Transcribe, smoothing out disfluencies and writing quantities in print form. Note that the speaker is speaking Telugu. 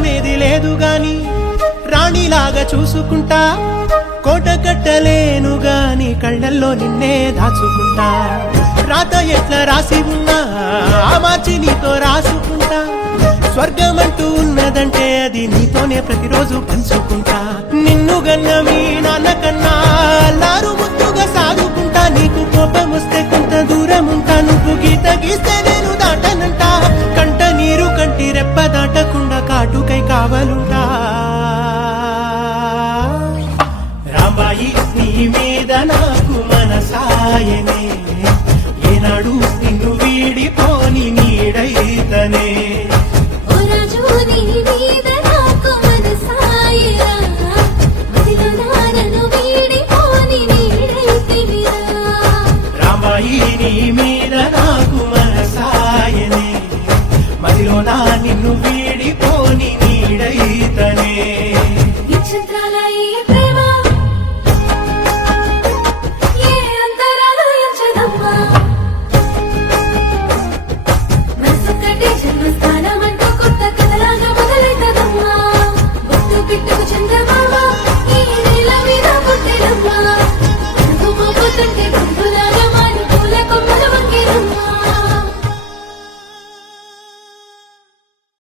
అందమేది లేదు గాని రాణిలాగా చూసుకుంటా, కోట కట్టలేను గాని కళ్ళల్లో నిన్నే దాచుకుంటా. రాత ఎట్లా రాసి ఉన్నా ఆ మార్చి నీతో రాసుకుంటా, స్వర్గమంటూ ఉన్నదంటే అది నీతోనే ప్రతిరోజు పంచుకుంటా. నిన్ను గన్న మీ నాన్న కన్నా అల్లారు ముద్దుగా సాగుకుంటా, నీకు కోపం వస్తే కొంత దూరం ఉంటా, నువ్వు గీత గీస్తే నేను దాటనంట, కంట నీరు కంటి రెప్ప దాటకుండా కాటుకై కావలుంటా. రాంబాయి నీ మీద నాకు మనసాయనే, ఏనాడు నిన్ను వీడిపోని నీడైతనే. నీ మీద నాకు మనసాయనే, మదిలో నా నిన్ను వీడిపోని నీడైతనే. నక్షత్రాల